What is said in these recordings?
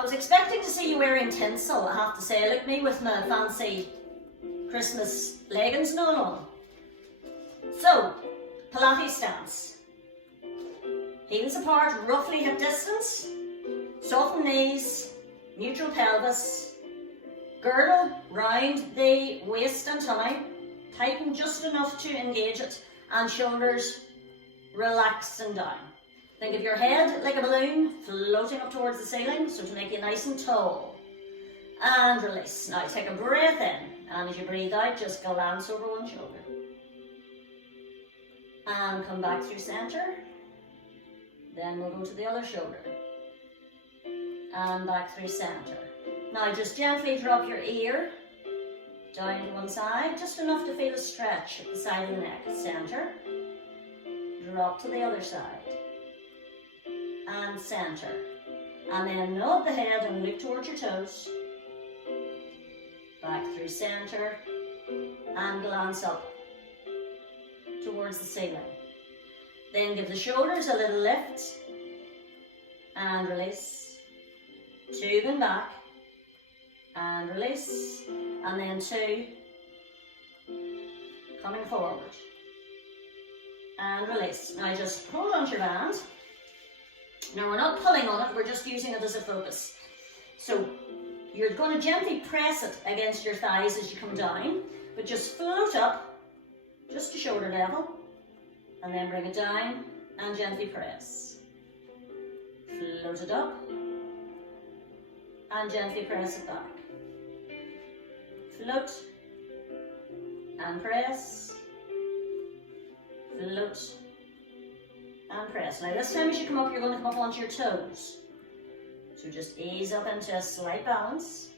I was expecting to see you wearing tinsel, I have to say. Look at me with my fancy Christmas leggings and all on. So, Pilates stance. Heels apart, roughly hip distance. Soften knees, neutral pelvis. Girdle round the waist and tummy. Tighten just enough to engage it. And shoulders relaxed and down. Think of your head like a balloon floating up towards the ceiling, so to make you nice and tall. And release. Now take a breath in, and as you breathe out, just glance over one shoulder. And come back through centre. Then we'll go to the other shoulder. And back through centre. Now just gently drop your ear down to one side, just enough to feel a stretch at the side of the neck. Centre. Drop to the other side. And centre. And then nod the head and look towards your toes. Back through centre. And glance up towards the ceiling. Then give the shoulders a little lift. And release. Two and back. And release. And then two. Coming forward. And release. Now just hold on to your band. Now we're not pulling on it, we're just using it as a focus. So you're going to gently press it against your thighs as you come down, but just float up, just to shoulder level, and then bring it down and gently press. Float it up, and gently press it back. Float, and press, float, and press. Now this time as you come up, you're going to come up onto your toes. So just ease up into a slight balance.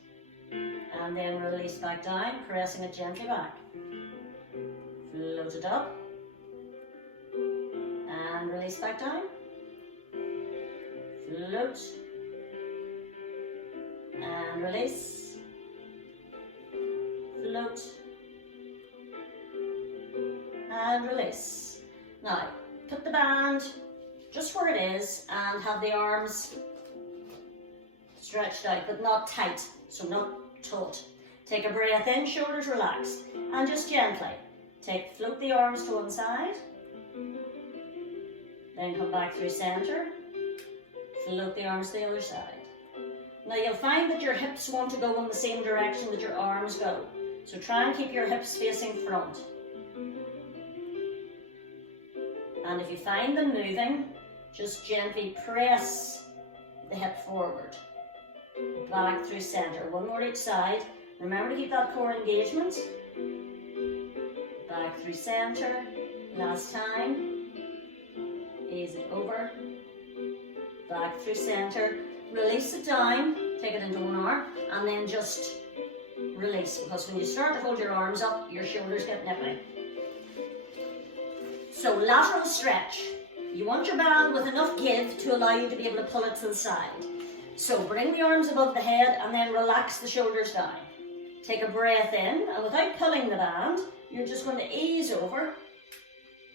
And then release back down, pressing it gently back. Float it up. And release back down. Float. And release. Float. And release. Now, put the band just where it is and have the arms stretched out, but not tight, so not taut. Take a breath in, shoulders relaxed, and just gently float the arms to one side, then come back through centre, float the arms to the other side. Now you'll find that your hips want to go in the same direction that your arms go, so try and keep your hips facing front. And if you find them moving, just gently press the hip forward. Back through centre. One more each side. Remember to keep that core engagement. Back through centre. Last time. Ease it over. Back through centre. Release it down. Take it into one arm. And then just release. Because when you start to hold your arms up, your shoulders get nipply. So lateral stretch. You want your band with enough give to allow you to be able to pull it to the side. So bring the arms above the head and then relax the shoulders down. Take a breath in, and without pulling the band, you're just going to ease over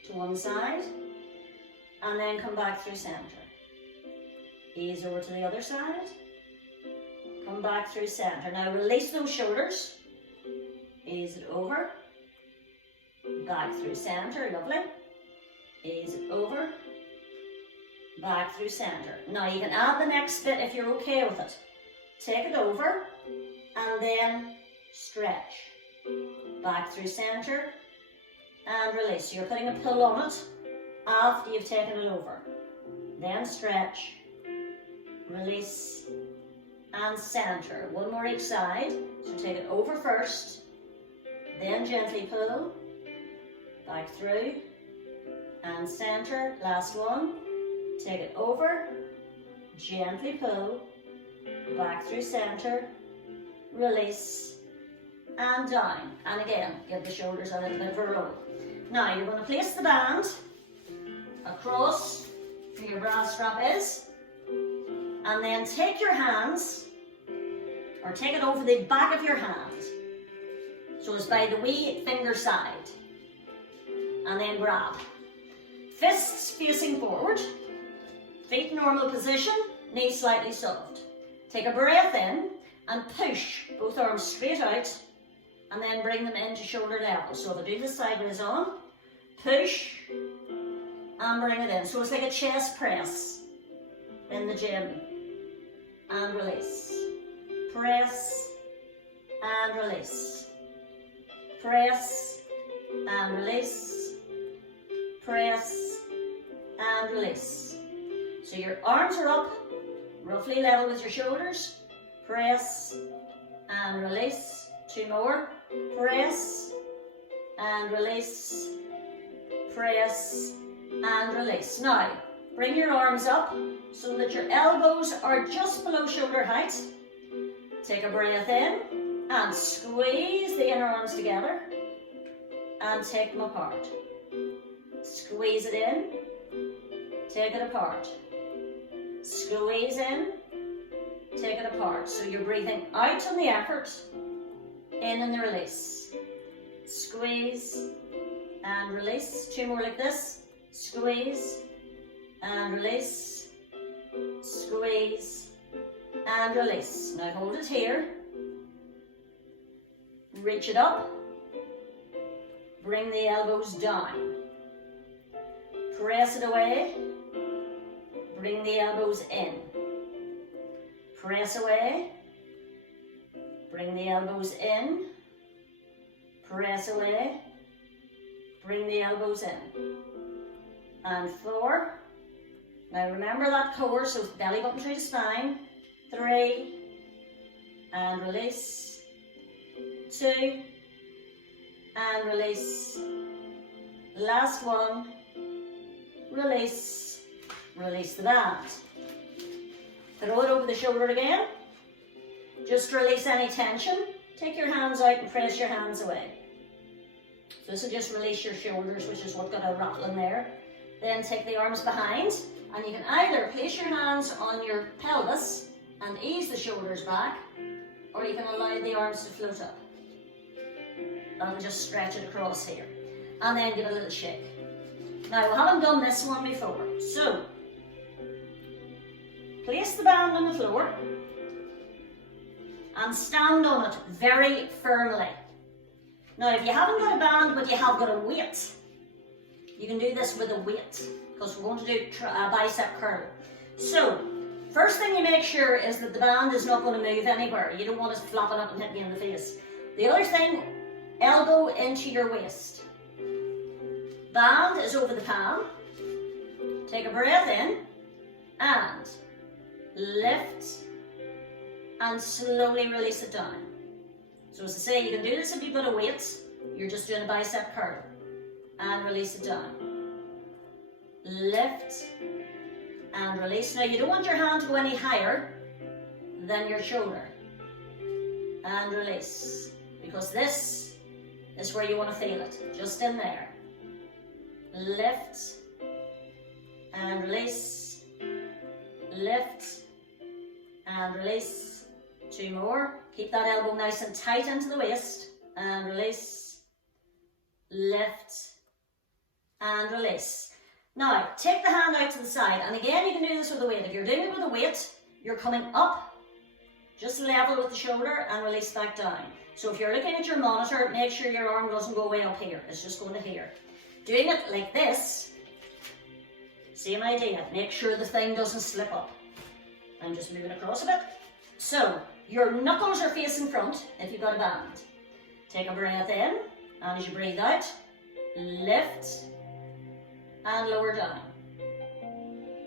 to one side and then come back through centre. Ease over to the other side. Come back through centre. Now release those shoulders. Ease it over. Back through centre. Lovely. Ease it over. Back through centre. Now you can add the next bit if you're okay with it. Take it over and then stretch. Back through centre and release. You're putting a pull on it after you've taken it over. Then stretch, release and centre. One more each side. So take it over first, then gently pull, back through and centre. Last one. Take it over, gently pull, back through centre, release, and down. And again, give the shoulders a little bit of a roll. Now you're going to place the band across where your bra strap is, and then take your hands, or take it over the back of your hand, so it's by the wee finger side, and then grab. Fists facing forward. Feet normal position, knees slightly soft. Take a breath in and push both arms straight out and then bring them into shoulder level. So if I do this sideways on, push and bring it in. So it's like a chest press in the gym. And release. Press and release. Press and release. Press and release. So your arms are up, roughly level with your shoulders. Press and release. 2 more. Press and release. Press and release. Now, bring your arms up so that your elbows are just below shoulder height. Take a breath in and squeeze the inner arms together and take them apart. Squeeze it in, take it apart. Squeeze in, take it apart. So you're breathing out on the effort, in and the release. Squeeze and release. 2 more like this. Squeeze and release. Squeeze and release. Now hold it here. Reach it up. Bring the elbows down. Press it away. Bring the elbows in. Press away. Bring the elbows in. Press away. Bring the elbows in. And 4. Now remember that core, so belly button through the spine. 3. And release. 2. And release. Last one. Release. Release the band. Throw it over the shoulder again. Just release any tension. Take your hands out and press your hands away. So this will just release your shoulders, which is what got a rattle in there. Then take the arms behind, and you can either place your hands on your pelvis and ease the shoulders back, or you can allow the arms to float up. And just stretch it across here. And then give it a little shake. Now, we haven't done this one before. So, place the band on the floor and stand on it very firmly. Now, if you haven't got a band but you have got a weight, you can do this with a weight, because we're going to do a bicep curl. So, first thing you make sure is that the band is not going to move anywhere. You don't want it flapping up and hitting you in the face. The other thing, elbow into your waist. Band is over the palm. Take a breath in and lift and slowly release it down. So as I say, you can do this if you've got a weight. You're just doing a bicep curl. And release it down. Lift and release. Now you don't want your hand to go any higher than your shoulder. And release. Because this is where you want to feel it. Just in there. Lift and release. Lift and release. 2 more. Keep that elbow nice and tight into the waist. And release. Lift and release. Now, take the hand out to the side, and again you can do this with a weight. If you're doing it with a weight, you're coming up, just level with the shoulder, and release back down. So if you're looking at your monitor, make sure your arm doesn't go way up here. It's just going to here. Doing it like this, same idea. Make sure the thing doesn't slip up. I'm just moving across a bit. So, your knuckles are facing front if you've got a band. Take a breath in, and as you breathe out, lift and lower down.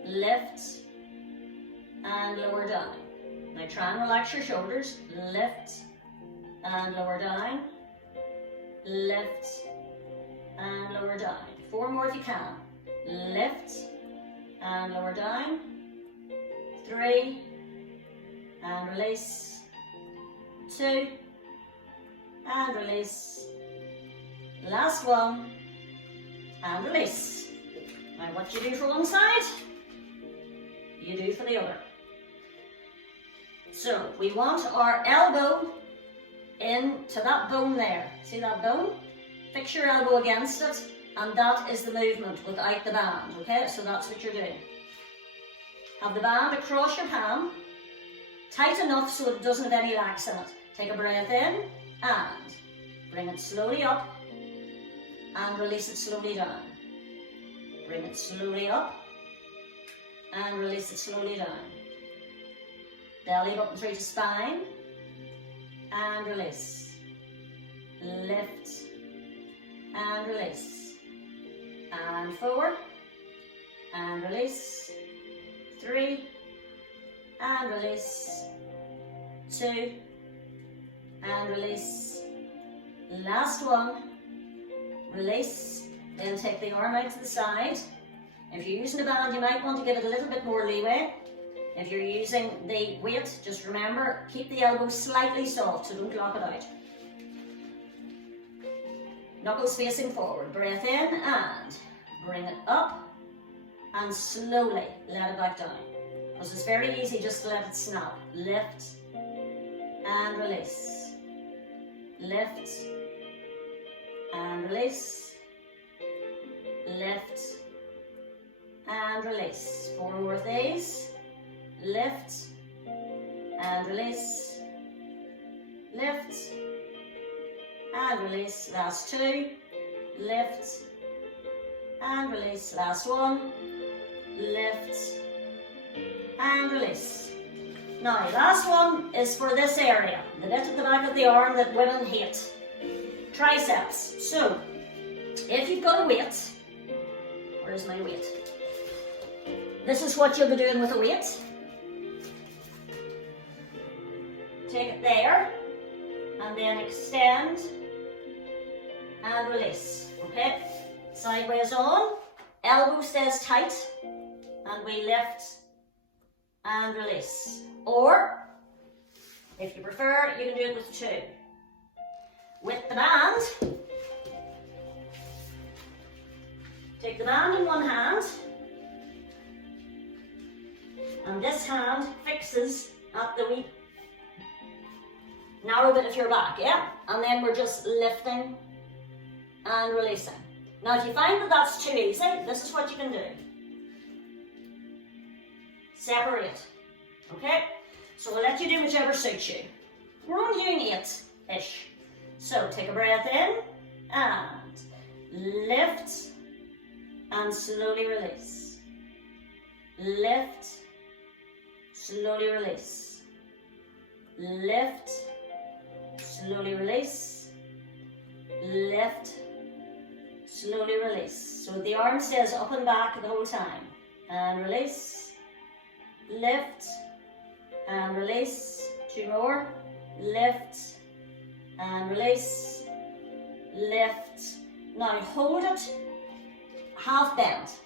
Lift and lower down. Now try and relax your shoulders. Lift and lower down. Lift and lower down. 4 more if you can. Lift and lower down. 3 and release. 2 and release. Last one and release. Now what you do for one side, you do for the other. So we want our elbow into that bone there. See that bone? Fix your elbow against it, and that is the movement without the band, okay? So that's what you're doing. Have the band across your palm, Tight enough so that it doesn't have any lax in it. Take a breath in and bring it slowly up and release it slowly down. Bring it slowly up and release it slowly down. Belly button through to spine and release. Lift and release. And forward and release. 3 and release. 2 and release. Last one. Release. Then take the arm out to the side. If you're using a band, you might want to give it a little bit more leeway. If you're using the weight, just remember, keep the elbows slightly soft, so don't lock it out. Knuckles facing forward. Breath in and bring it up and slowly let it back down. Because it's very easy just to let it snap. Lift and release. Lift and release. Lift and release. 4 more of these. Lift and release. Lift and release. Last 2. Lift and release. Last 1. Lift and release. Now, last one is for this area, the bit at the back of the arm that women hate. Triceps. So, if you've got a weight, where's my weight? This is what you'll be doing with a weight. Take it there, and then extend, and release. Okay? Sideways on, elbow stays tight, and we lift and release. Or, if you prefer, you can do it with 2. With the band, take the band in one hand, and this hand fixes at the wee narrow bit of your back, yeah? And then we're just lifting and releasing. Now, if you find that that's too easy, this is what you can do. Separate, okay? So we'll let you do whichever suits you. We're only doing 8-ish. So take a breath in and lift and slowly release. Lift, slowly release. Lift, slowly release. Lift, slowly release. So the arm stays up and back the whole time. And release. Lift and release. 2 more. Lift and release. Lift. Now hold it half bent.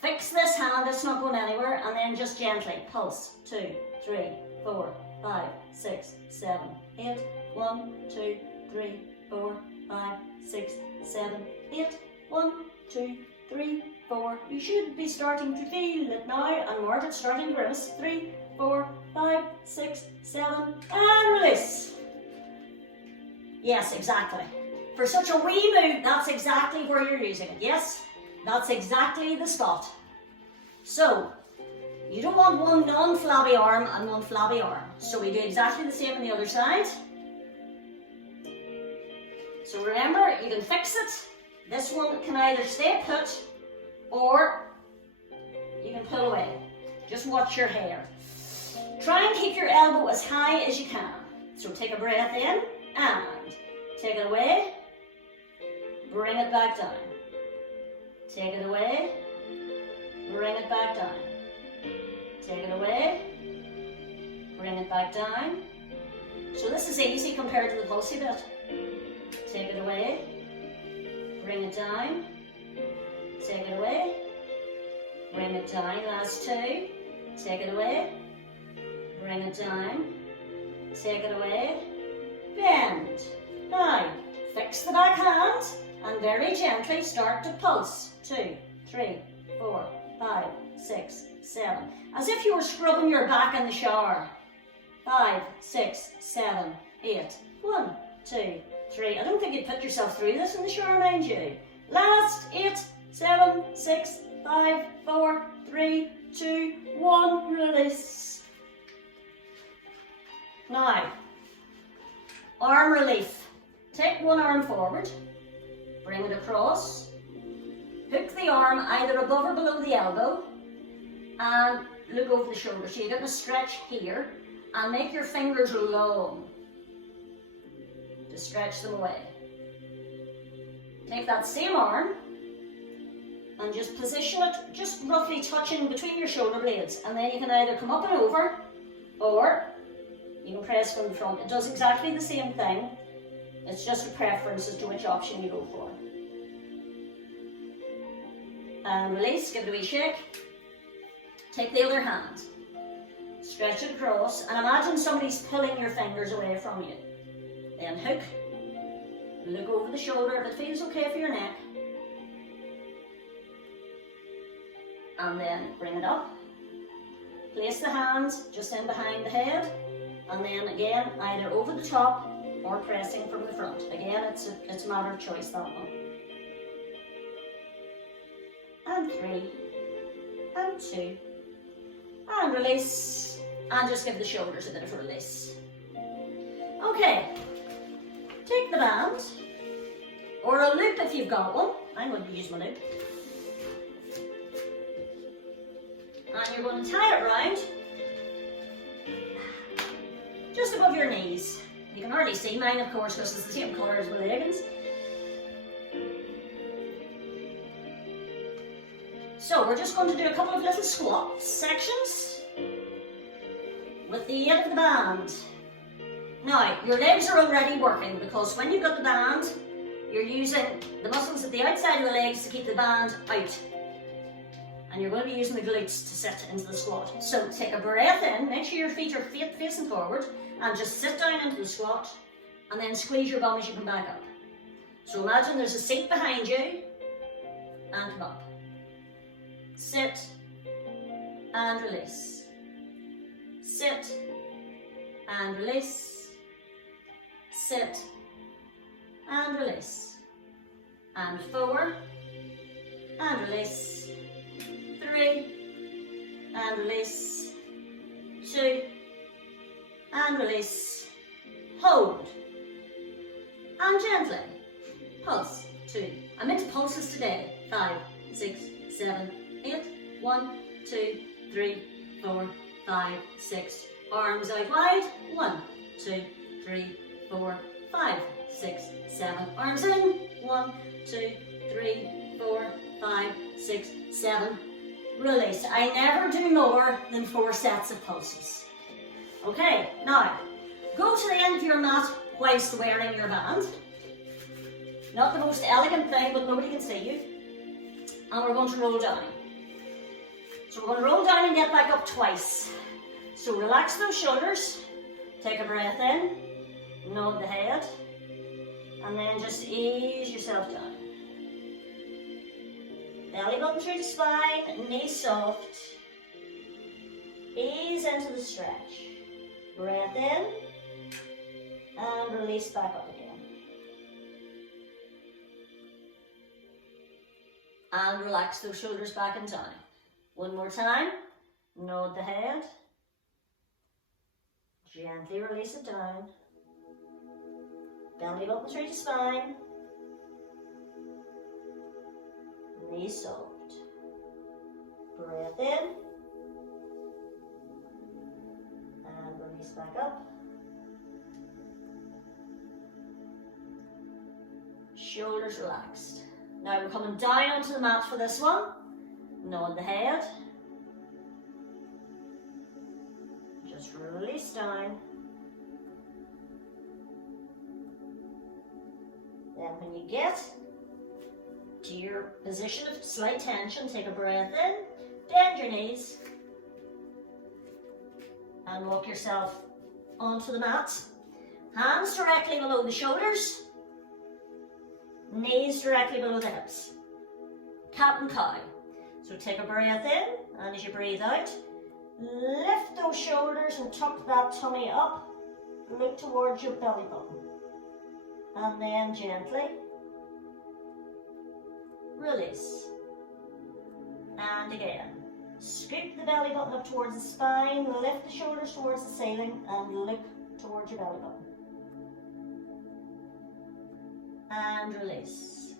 Fix this hand, it's not going anywhere, and then just gently pulse. 2, 3, 4, 5, 6, 7, 8. 1, 2, 3, 4, 5, 6, 7, 8. 1, 2, 3, 4. You should be starting to feel it now, and Margaret's starting to grimace. 3, 4, 5, 6, 7, and release. Yes, exactly. For such a wee move, that's exactly where you're using it. Yes, that's exactly the spot. So, you don't want one non-flabby arm and one flabby arm. So we do exactly the same on the other side. So remember, you can fix it. This one can either stay put or you can pull away. Just watch your hair. Try and keep your elbow as high as you can. So take a breath in and take it away. Bring it back down. Take it away. Bring it back down. Take it away. Bring it back down. So this is easy compared to the pulsy bit. Take it away. Bring it down. Take it away. Bring it down. Last 2. Take it away. Bring it down. Take it away. Bend. Now, fix the back hand and very gently start to pulse. 2, 3, 4, 5, 6, 7. As if you were scrubbing your back in the shower. 5, 6, 7, 8. 1, 2, 3. I don't think you'd put yourself through this in the shower, mind you. Last 8, 7, 6, 5, 4, 3, 2, 1. Release. Now, arm relief. Take one arm forward, bring it across, hook the arm either above or below the elbow, and look over the shoulder. So you're getting a stretch here, and make your fingers long to stretch them away. Take that same arm and just position it just roughly touching between your shoulder blades, and then you can either come up and over or you can press from the front. It does exactly the same thing. It's just a preference as to which option you go for. And release, give it a wee shake. Take the other hand, stretch it across, and imagine somebody's pulling your fingers away from you. Then hook, look over the shoulder if it feels okay for your neck. And then bring it up. Place the hands just in behind the head, and then again, either over the top or pressing from the front. Again, it's a matter of choice, that one. And 3, and 2, and release, and just give the shoulders a bit of a release. Okay, take the band, or a loop if you've got one. I'm going to use my loop. And you're going to tie it round just above your knees. You can hardly see mine, of course, because it's the same colour as my leggings. So we're just going to do a couple of little squat sections with the end of the band. Now, your legs are already working because when you've got the band, you're using the muscles at the outside of the legs to keep the band out. And you're going to be using the glutes to sit into the squat. So take a breath in, make sure your feet are facing forward, and just sit down into the squat, and then squeeze your bum as you come back up. So imagine there's a seat behind you, and come up. Sit, and release. Sit, and release. Sit, and release. And 4, and release. 3, and release. 2, and release. Hold. And gently. Pulse. 2. I'm into pulses today. 5, 6, 7, 8. 1, 2, 3, 4, 5, 6. Arms out wide. 1, 2, 3, 4, 5, 6, 7. Arms in. 1, 2, 3, 4, 5, 6, 7. Release. I never do more than 4 sets of pulses. Okay, now go to the end of your mat whilst wearing your band. Not the most elegant thing, but nobody can see you. And we're going to roll down. So we're going to roll down and get back up twice. So relax those shoulders, take a breath in, nod the head, and then just ease yourself down. Belly button through the spine, knees soft. Ease into the stretch. Breath in, and release back up again. And relax those shoulders back and down. One more time, nod the head. Gently release it down. Belly button through the spine. Knees soft. Breath in. And release back up. Shoulders relaxed. Now we're coming down onto the mat for this one. Nod the head. Just release down. Then when you get to your position of slight tension, take a breath in, bend your knees, and walk yourself onto the mat. Hands directly below the shoulders, knees directly below the hips. Cat and cow. So take a breath in, and as you breathe out, lift those shoulders and tuck that tummy up. Look towards your belly button. And then gently release. And again. Scoop the belly button up towards the spine, lift the shoulders towards the ceiling, and look towards your belly button. And release.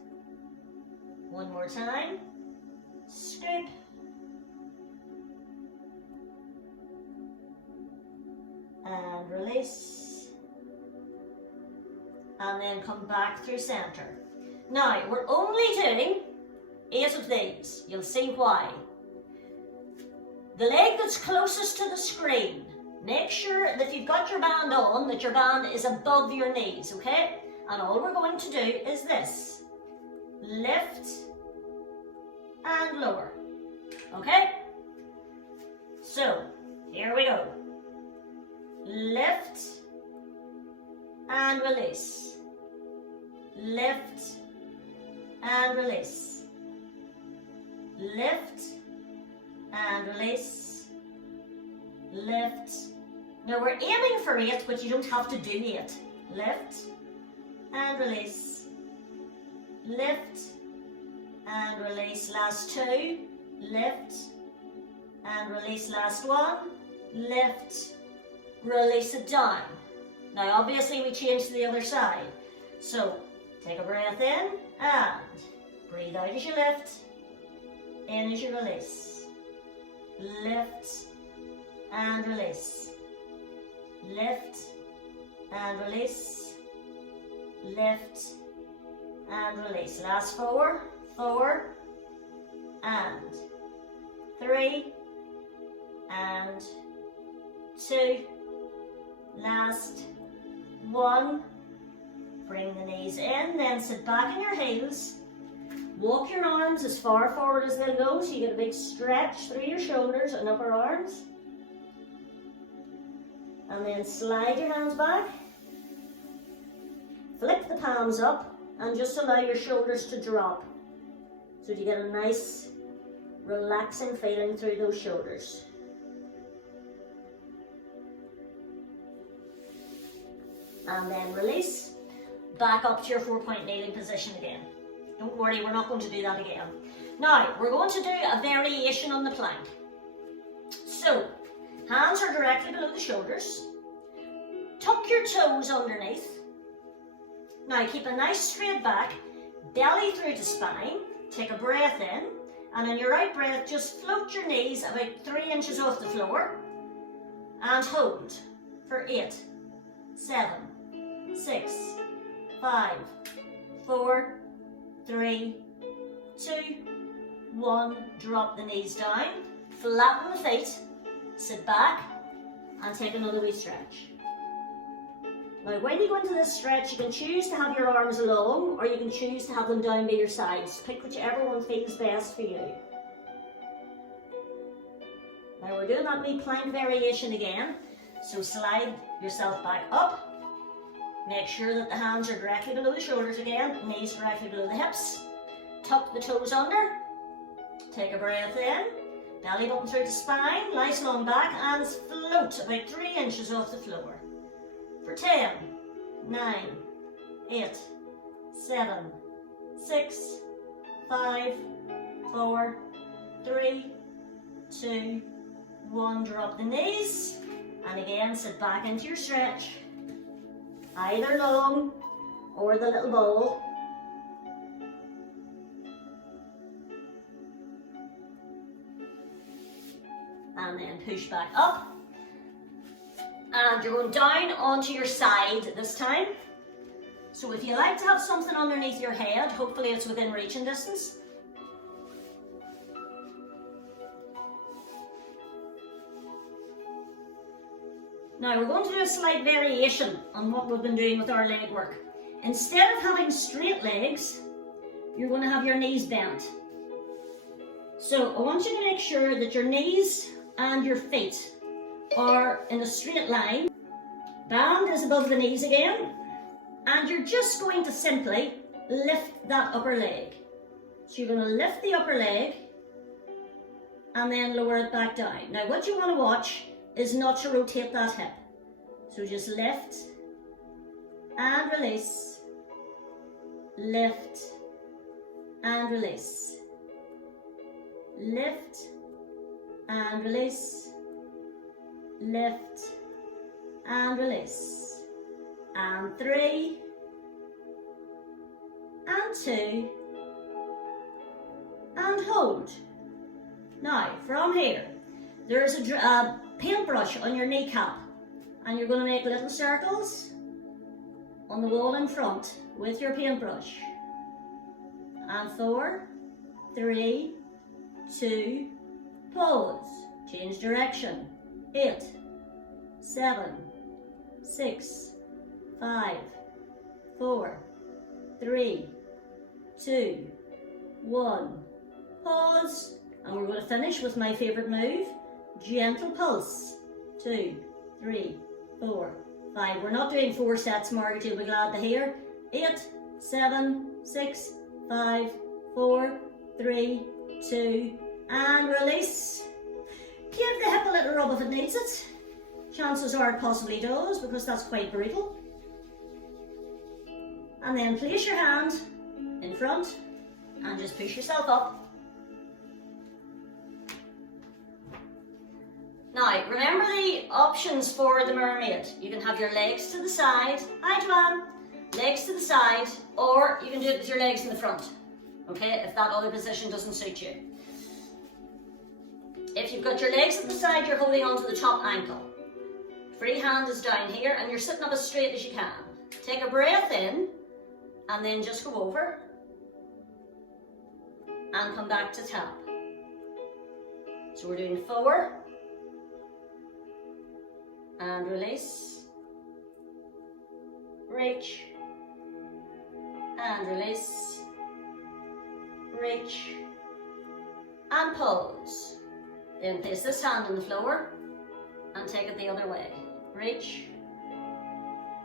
One more time. Scoop. And release. And then come back through center. Now, we're only doing 8 of these. You'll see why. The leg that's closest to the screen, make sure that you've got your band on, that your band is above your knees, okay? And all we're going to do is this. Lift and lower, okay? So, here we go. Lift and release. Lift and release. Lift and release. Lift. Now we're aiming for 8, but you don't have to do 8. Lift and release. Lift and release. Last 2. Lift and release. Last 1. Lift. Release it down. Now obviously we change to the other side. So take a breath in and breathe out as you lift. In as you release. Lift and release. Lift and release. Lift and release. Last 4. 4 and 3 and 2. Last 1. Bring the knees in, then sit back on your heels. Walk your arms as far forward as they'll go, so you get a big stretch through your shoulders and upper arms. And then slide your hands back. Flick the palms up and just allow your shoulders to drop. So you get a nice relaxing feeling through those shoulders. And then release. Back up to your 4-point kneeling position again. Don't worry, we're not going to do that again. Now, we're going to do a variation on the plank. So, hands are directly below the shoulders. Tuck your toes underneath. Now, keep a nice straight back, belly through to spine. Take a breath in, and on your out breath, just float your knees about 3 inches off the floor. And hold for 8, 7, 6, 5, 4, 3, 2, 1. Drop the knees down, flatten the feet, sit back, and take another wee stretch. Now, when you go into this stretch, you can choose to have your arms long, or you can choose to have them down by your sides. Pick whichever one feels best for you. Now, we're doing that wee plank variation again. So slide yourself back up. Make sure that the hands are directly below the shoulders again, knees directly below the hips. Tuck the toes under. Take a breath in. Belly button through the spine, nice long back, and float about 3 inches off the floor. For 10, 9, 8, 7, 6, 5, 4, 3, 2, 1. Drop the knees. And again, sit back into your stretch. Either long or the little ball. And then push back up. And you're going down onto your side this time. So if you like to have something underneath your head, hopefully it's within reaching distance. Now we're going to do a slight variation on what we've been doing with our leg work. Instead of having straight legs, you're going to have your knees bent. So I want you to make sure that your knees and your feet are in a straight line. Band is above the knees again. And you're just going to simply lift that upper leg. So you're going to lift the upper leg and then lower it back down. Now what you want to watch is not to rotate that hip. So just lift and release, lift and release, lift and release, lift and release, and 3, and 2, and hold. Now, from here, there's a paintbrush on your kneecap, and you're going to make little circles on the wall in front with your paintbrush. And 4, 3, 2, pause, change direction, 8, 7, 6, 5, 4, 3, 2, 1, pause, and we're going to finish with my favourite move, gentle pulse, 2, 3, 4, 5, we're not doing 4 sets, Margaret, you'll be glad to hear, 8, 7, 6, 5, 4, 3, 2, and release. Give the hip a little rub if it needs it. Chances are it possibly does, because that's quite brutal. And then place your hand in front and just push yourself up. Now, remember the options for the Mermaid. You can have your legs to the side. Hi, Joanne. Legs to the side, or you can do it with your legs in the front. Okay, if that other position doesn't suit you. If you've got your legs at the side, you're holding onto the top ankle. Free hand is down here, and you're sitting up as straight as you can. Take a breath in, and then just go over, and come back to tap. So we're doing 4, and release, reach, and release, reach, and pause. Then place this hand on the floor and take it the other way. Reach,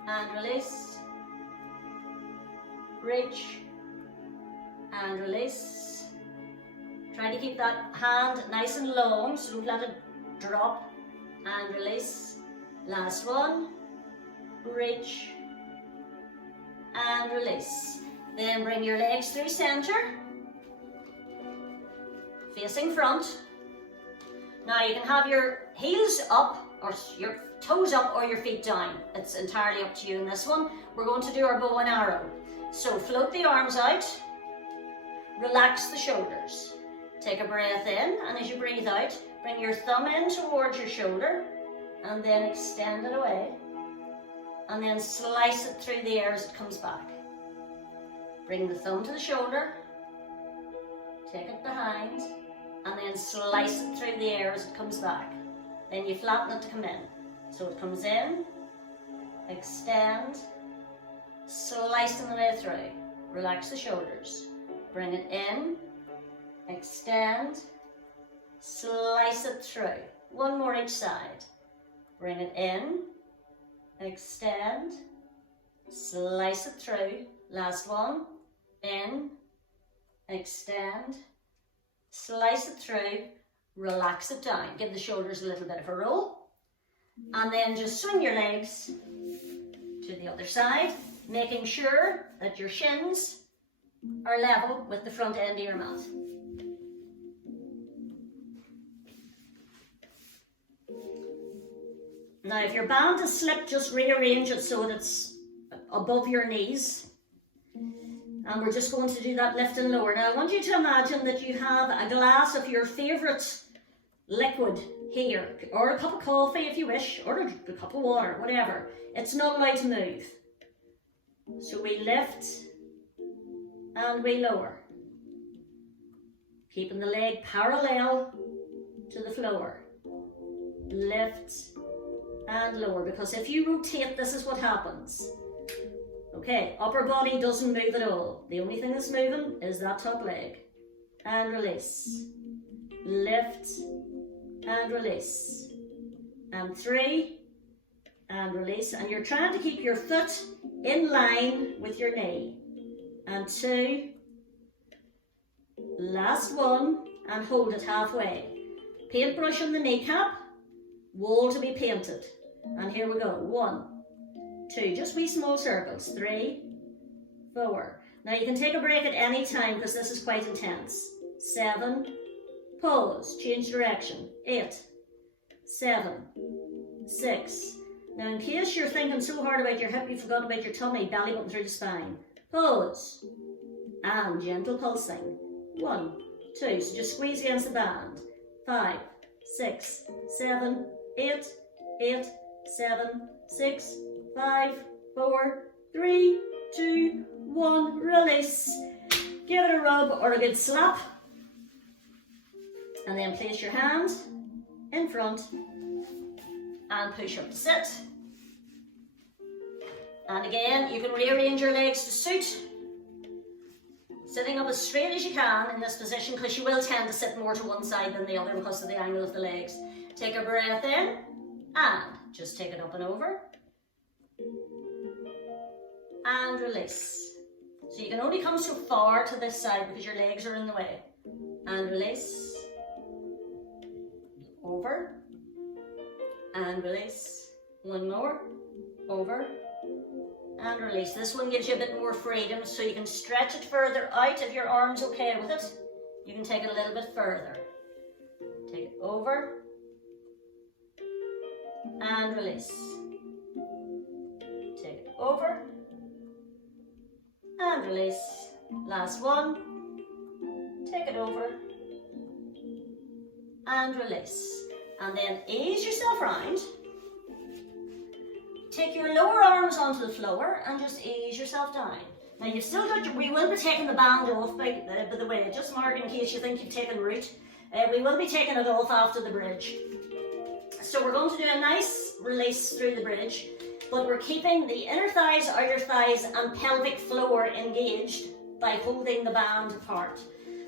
and release, reach, and release. Try to keep that hand nice and long, so don't let it drop, and release. Last one, reach, and release. Then bring your legs through center, facing front. Now you can have your heels up, or your toes up, or your feet down. It's entirely up to you in this one. We're going to do our bow and arrow. So float the arms out, relax the shoulders. Take a breath in, and as you breathe out, bring your thumb in towards your shoulder, and then extend it away, and then slice it through the air as it comes back. Bring the thumb to the shoulder, take it behind, and then slice it through the air as it comes back. Then you flatten it to come in. So it comes in, extend, slicing the way through. Relax the shoulders. Bring it in, extend, slice it through. One more each side. Bring it in, extend, slice it through. Last one, in, extend, slice it through, relax it down. Give the shoulders a little bit of a roll. And then just swing your legs to the other side, making sure that your shins are level with the front end of your mat. Now, if your band is slipped, just rearrange it so that it's above your knees. And we're just going to do that lift and lower. Now, I want you to imagine that you have a glass of your favourite liquid here, or a cup of coffee if you wish, or a cup of water, whatever. It's not allowed to move. So we lift and we lower. Keeping the leg parallel to the floor. Lift and lower, because if you rotate, this is what happens. Okay, upper body doesn't move at all. The only thing that's moving is that top leg. And release. Lift and release. And 3 and release. And you're trying to keep your foot in line with your knee. And 2. Last one, and hold it halfway. Paintbrush on the kneecap. Wall to be painted. And here we go. 1, 2, just wee small circles. 3, 4. Now you can take a break at any time because this is quite intense. 7, pause, change direction. 8, 7, 6. Now, in case you're thinking so hard about your hip, you forgot about your tummy, belly button through the spine. Pause. And gentle pulsing. 1, 2. So just squeeze against the band. 5, 6, 7, 8, 8, 7, 6, 5, 4, 3, 2, 1. Release. Give it a rub or a good slap. And then place your hand in front and push up to sit. And again, you can rearrange your legs to suit. Sitting up as straight as you can in this position, because you will tend to sit more to one side than the other because of the angle of the legs. Take a breath in and just take it up and over. And release. So you can only come so far to this side because your legs are in the way. And release. Over. And release. One more. Over. And release. This one gives you a bit more freedom, so you can stretch it further out. If your arm's okay with it, you can take it a little bit further. Take it over. And release. Take it over. And release. Last one. Take it over. And release. And then ease yourself round. Take your lower arms onto the floor and just ease yourself down. Now you've still got we will be taking the band off by the way, just mark in case you think you've taken root. We will be taking it off after the bridge. So we're going to do a nice release through the bridge, but we're keeping the inner thighs, outer thighs and pelvic floor engaged by holding the band apart.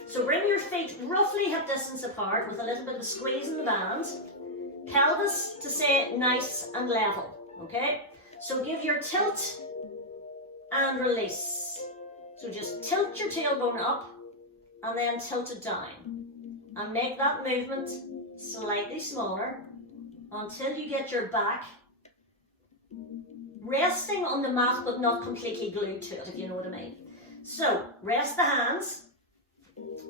So bring your feet roughly hip distance apart with a little bit of a squeeze in the band. Pelvis to stay nice and level. Okay, so give your tilt and release. So just tilt your tailbone up and then tilt it down. And make that movement slightly smaller until you get your back resting on the mat but not completely glued to it, if you know what I mean. So rest the hands,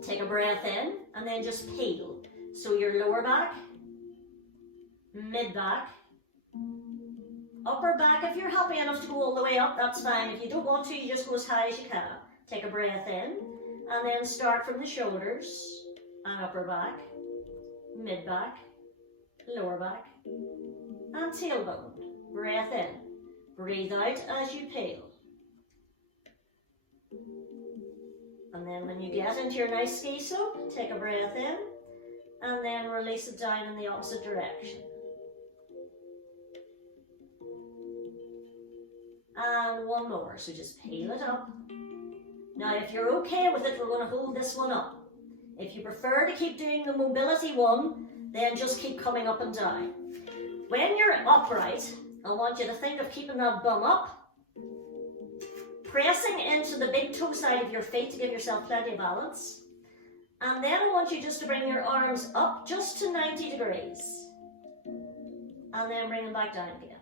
take a breath in and then just peel. So your lower back, mid back, upper back. If you're happy enough to go all the way up, that's fine. If you don't want to, you just go as high as you can. Take a breath in and then start from the shoulders and upper back, mid back, lower back and tailbone. Breath in. Breathe out as you peel. And then when you get into your nice ski slope, take a breath in and then release it down in the opposite direction. And one more, so just peel it up. Now if you're okay with it, we're going to hold this one up. If you prefer to keep doing the mobility one, then just keep coming up and down. When you're upright, I want you to think of keeping that bum up, pressing into the big toe side of your feet to give yourself plenty of balance. And then I want you just to bring your arms up just to 90 degrees. And then bring them back down again.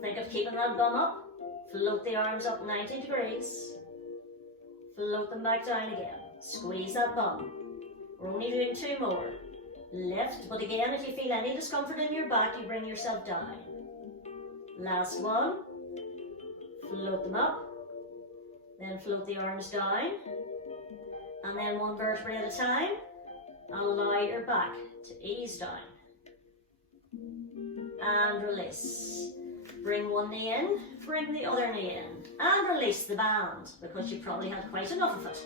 Think of keeping that bum up, float the arms up 90 degrees, float them back down again, squeeze that bum. We're only doing 2 more. Lift, but again, if you feel any discomfort in your back, you bring yourself down. Last one, float them up, then float the arms down, and then one vertebrae at a time, and allow your back to ease down. And release. Bring one knee in, bring the other knee in, and release the band, because you probably had quite enough of it.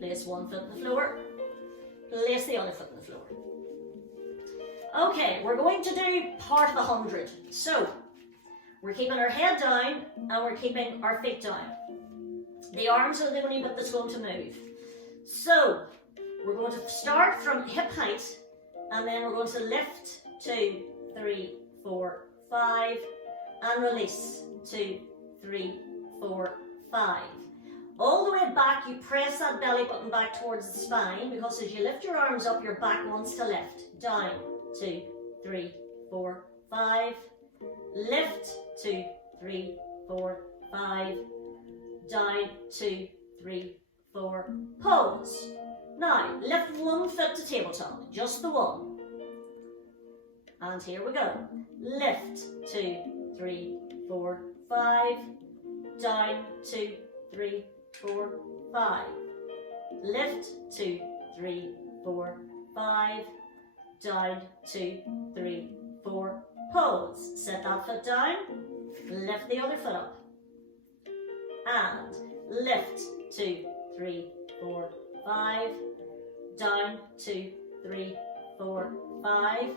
Place one foot on the floor, place the other foot on the floor. Okay, we're going to do part of 100. So, we're keeping our head down, and we're keeping our feet down. The arms are the only bit that's going to move. So, we're going to start from hip height, and then we're going to lift 2, 3, 4, 5, and release 2, 3, 4, 5. All the way back, you press that belly button back towards the spine, because as you lift your arms up, your back wants to lift. Down, 2, 3, 4, 5. Lift, 2, 3, 4, 5. Down, 2, 3, 4. Pause. Now, lift one foot to tabletop, just the one. And here we go. Lift, 2, 3, 4, 5. Down, 2, 3, 4, 5. Lift, 2, 3, 4, 5. Down, 2, 3, 4. Pause. Set that foot down. Lift the other foot up. And lift, 2, 3, 4, 5. Down, 2, 3, 4, 5.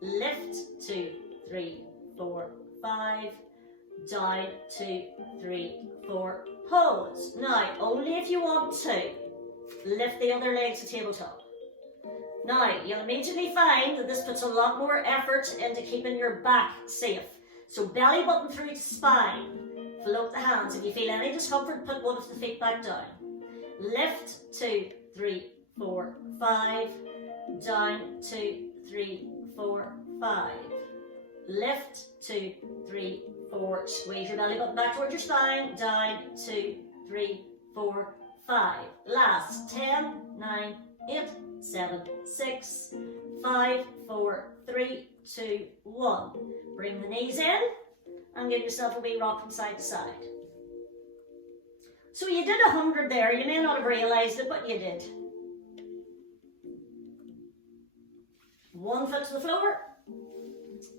Lift, 2, 3, 4, 5. Down, 2, 3, 4. Pause. Now, only if you want to, lift the other leg to tabletop. Now, you'll immediately find that this puts a lot more effort into keeping your back safe. So belly button through to spine. Float the hands. If you feel any discomfort, put one of the feet back down. Lift, 2, 3, 4, 5. Down, 2, 3, 4, 5. Lift, 2, 3, 4. Squeeze your belly button back towards your spine. Down, 2, 3, 4, 5. Last. 10, 9, 8, 7, 6, 5, 4, 3, 2, 1. Bring the knees in and give yourself a wee rock from side to side. So you did 100 there. You may not have realised it, but you did. One foot to the floor,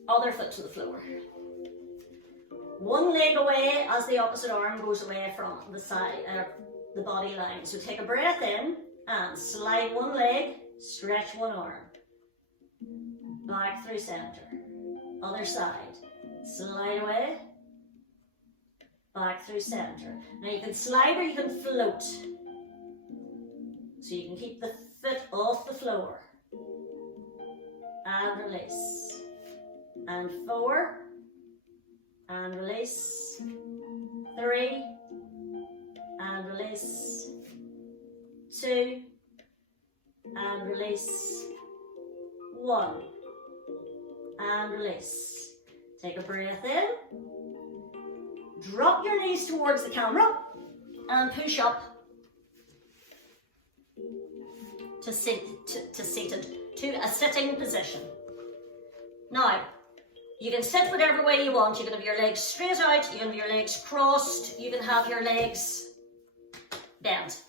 other foot to the floor. One leg away as the opposite arm goes away from the side, the body line. So take a breath in and slide one leg, stretch one arm. Back through centre. Other side. Slide away. Back through centre. Now you can slide or you can float. So you can keep the foot off the floor. And release. And 4. And release. 3. And release. 2. And release. 1. And release. Take a breath in. Drop your knees towards the camera and push up to a sitting position. Now, you can sit whatever way you want. You can have your legs straight out, you can have your legs crossed, you can have your legs bent,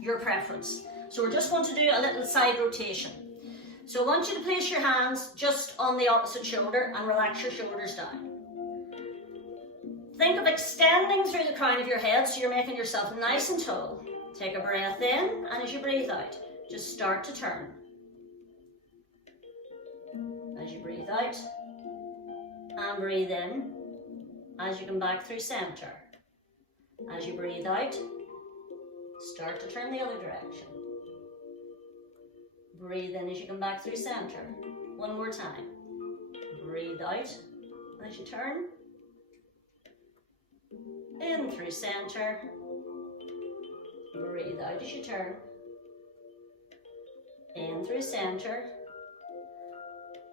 your preference. So we're just going to do a little side rotation. So I want you to place your hands just on the opposite shoulder and relax your shoulders down. Think of extending through the crown of your head so you're making yourself nice and tall. Take a breath in, and as you breathe out, just start to turn. As you breathe out, and breathe in, as you come back through centre. As you breathe out, start to turn the other direction. Breathe in as you come back through centre. One more time. Breathe out as you turn. In through centre. Breathe out as you turn. In through centre.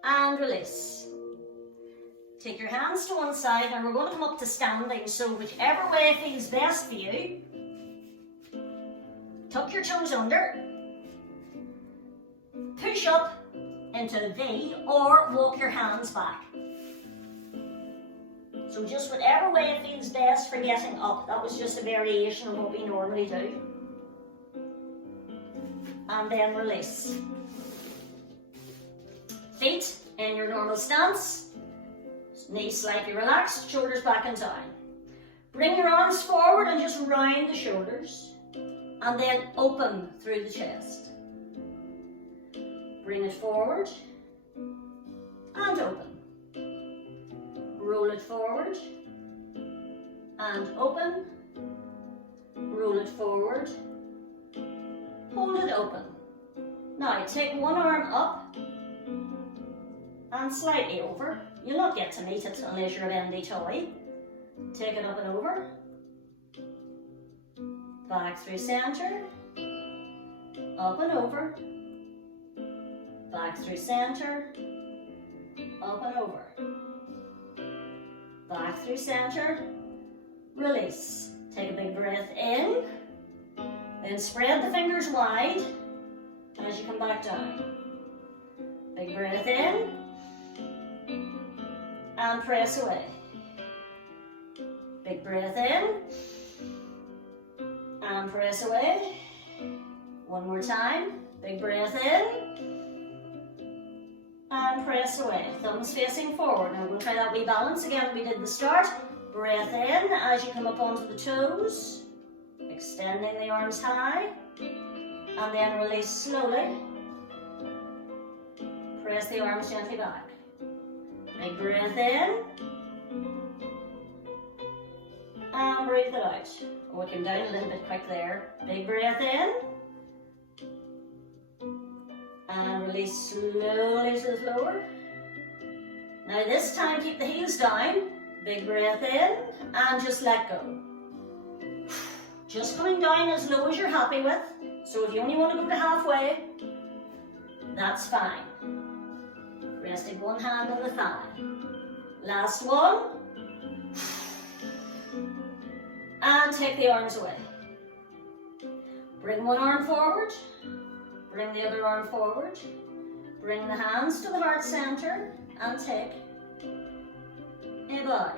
And release. Take your hands to one side and we're going to come up to standing. So whichever way feels best for you. Tuck your toes under. Push up into a V or walk your hands back. So just whatever way it feels best for getting up. That was just a variation of what we normally do. And then release. Feet in your normal stance. Knees slightly relaxed, shoulders back and down. Bring your arms forward and just round the shoulders. And then open through the chest. Bring it forward and open. Roll it forward and open. Roll it forward. Hold it open. Now take one arm up and slightly over. You'll not get to meet it unless you're a bendy toy. Take it up and over. Back through centre. Up and over. Back through centre. Up and over. Back through centre. Release. Take a big breath in. Then spread the fingers wide as you come back down. Big breath in. and press away. Big breath in and press away. One more time. Big breath in and press away. Thumbs facing forward. Now we'll try that wee balance again we did at the start. Breath in as you come up onto the toes, extending the arms high, and then release slowly. Press the arms gently back. Big breath in and breathe it out. Oh, we came down a little bit quick there. Big breath in and release slowly to the floor. Now this time keep the heels down. Big breath in and just let go. Just coming down as low as you're happy with. So if you only want to go to halfway, that's fine. Resting one hand on the thigh. Last one. And take the arms away. Bring one arm forward. Bring the other arm forward. Bring the hands to the heart center and take a bow.